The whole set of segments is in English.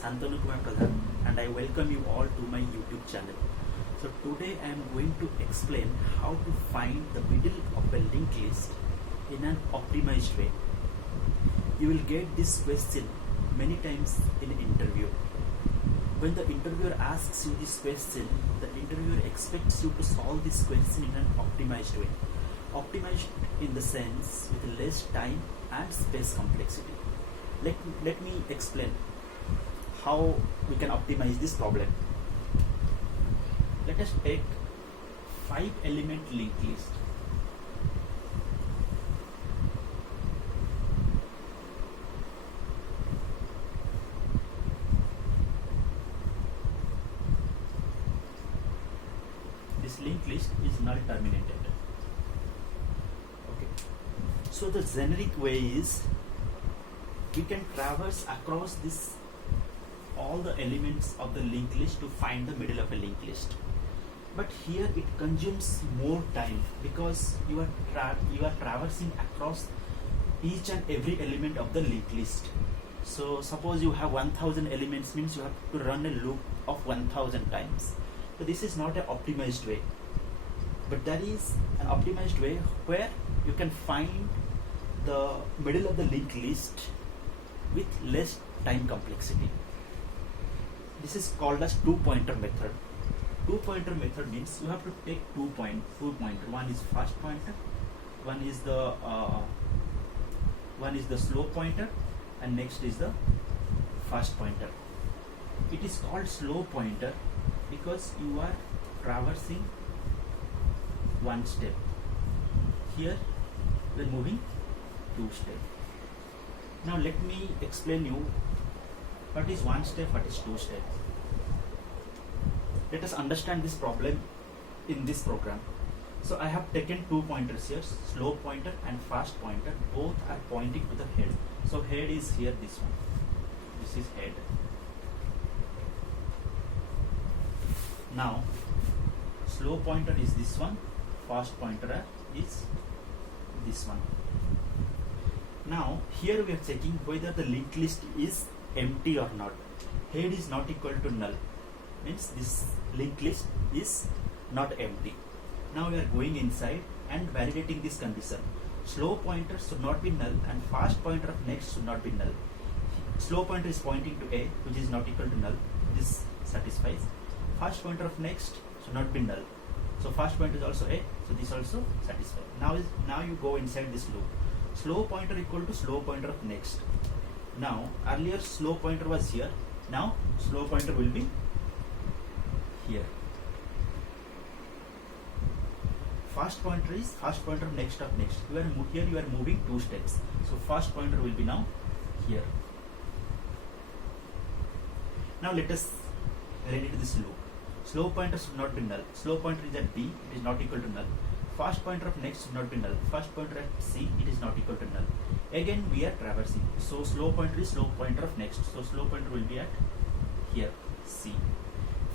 Santanu Kumar Pradhan, and I welcome you all to my YouTube channel. So today I am going to explain how to find the middle of a linked list in an optimized way. You will get this question many times in an interview. When the interviewer asks you this question, the interviewer expects you to solve this question in an optimized way. Optimized in the sense with less time and space complexity. Let me explain how we can optimize this problem. Let us take 5 element linked list. This linked list is null terminated. Okay. So the generic way is we can traverse across this all the elements of the linked list to find the middle of a linked list. But here it consumes more time because you are traversing across each and every element of the linked list. So suppose you have 1000 elements, means you have to run a loop of 1000 times. So this is not an optimized way, but that is an optimized way where you can find the middle of the linked list with less time complexity. This is called as two-pointer method. Two-pointer method means you have to take 2 pointer. One is fast pointer, one is the slow pointer, and next is the fast pointer. It is called slow pointer because you are traversing one step. Here we are moving 2 steps. Now let me explain you what is 1 step, what is 2 steps. Let us understand this problem in this program. So I have taken 2 pointers here, slow pointer and fast pointer. Both are pointing to the head. So head is here, this one. This is head. Now slow pointer is this one, fast pointer is this one. Now here we are checking whether the linked list is empty or not. Head is not equal to null, means this linked list is not empty. Now we are going inside and validating this condition. Slow pointer should not be null and fast pointer of next should not be null. Slow pointer is pointing to A, which is not equal to null. This satisfies. Fast pointer of next should not be null. So fast pointer is also A, so this also satisfies. Now you go inside this loop. Slow pointer equal to slow pointer of next. Now earlier slow pointer was here, now slow pointer will be here. Fast pointer is fast pointer of next of next. Here you are moving 2 steps, so fast pointer will be now here. Now let us validate this loop. Slow pointer should not be null. Slow pointer is at B, it is not equal to null. Fast pointer of next should not be null. Fast pointer at C, it is not equal to null. Again we are traversing. So slow pointer is slow pointer of next. So slow pointer will be at here, C.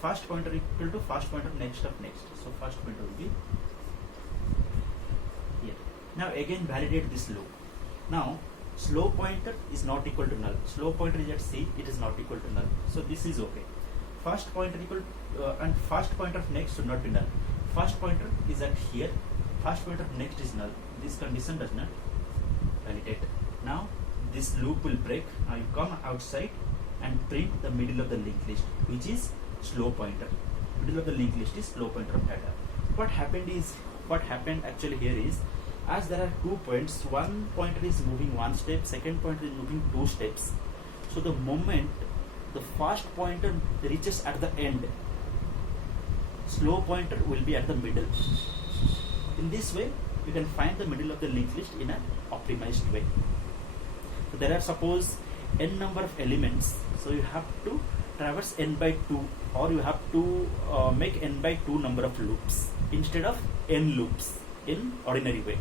Fast pointer equal to fast pointer of next. So fast pointer will be here. Now again validate this loop. Now slow pointer is not equal to null. Slow pointer is at C, it is not equal to null. So this is okay. Fast pointer equal and fast pointer of next should not be null. Fast pointer is at here. Fast pointer of next is null. This condition does not validate. Now this loop will break. Now you come outside and print the middle of the linked list, which is slow pointer. Middle of the linked list is slow pointer of data. What happened actually here is, as there are 2 points, one pointer is moving 1 step, second pointer is moving 2 steps. So the moment the fast pointer reaches at the end, slow pointer will be at the middle. In this way you can find the middle of the linked list in an optimized way. So there are suppose n number of elements, so you have to traverse n by 2, or you have to make n by 2 number of loops instead of n loops in ordinary way.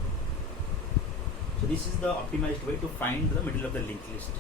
So this is the optimized way to find the middle of the linked list.